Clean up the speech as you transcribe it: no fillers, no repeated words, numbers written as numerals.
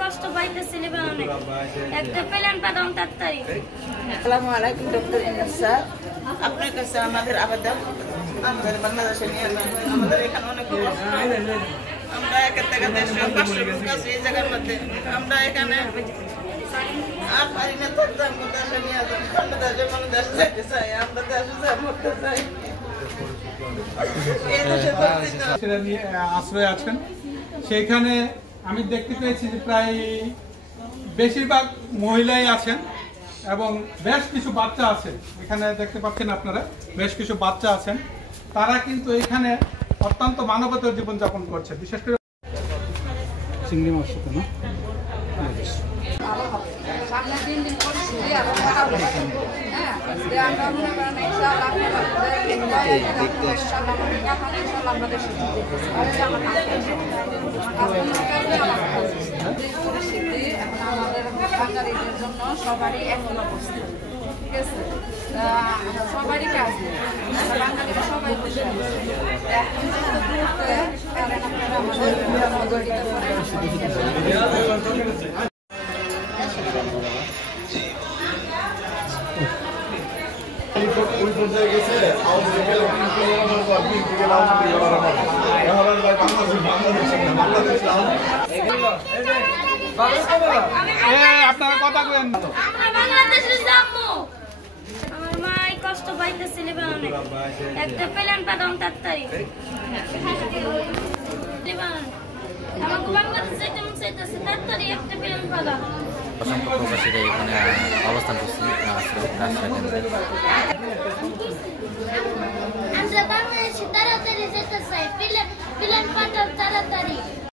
কষ্ট পাইতেছিল অনেক একটা প্ল্যান পাঠাম তাড়াতাড়ি। আসসালামু আলাইকুম ডক্টর ইনাস স্যার, আপনার কাছে আমাদের আবেদন, আমাদের বাংলাদেশে নিয়ে আমাদের এখানে অনেক আমরা এক থেকে 150 কাছে এই জায়গার মধ্যে আমরা এখানে আর পারি না থাকতাম, দেশে নিয়ে আমরা দেশে মানে দেশে যেতে চাই, আমরা দেশে যাই মরতে চাই। সেটা নিয়ে আশ্রয় আছেন সেইখানে আমি দেখতে পেয়েছি যে প্রায় বেশিরভাগ মহিলাই আছেন এবং বেশ কিছু বাচ্চা আছে। এখানে দেখতে পাচ্ছেন আপনারা বেশ কিছু বাচ্চা আছেন, তারা কিন্তু এখানে অত্যন্ত মানবতার জীবনযাপন করছে। বিশেষ করে চিংড়ি মাছ না বাঙালিদের জন্য সবারই এখন অবস্থা, ঠিক আছে, সবারই কাজ বাঙালিরা সবাই বসে আপনারা কথা বলেন। আমার মা কষ্ট পাইতেছিল অনেক একটা প্ল্যান পাঠাম তাড়াতাড়ি। আমাকে বাংলাদেশে যেতে মন চাইতেছে, তাড়াতাড়ি একটা প্ল্যান পাঠাম। অসংখ্য প্রবাসীরা এখানে অবস্থান করছি আশ্রয় কেন্দ্রে। আমরা বাংলাদেশে তাড়াতাড়ি যেতে চাই।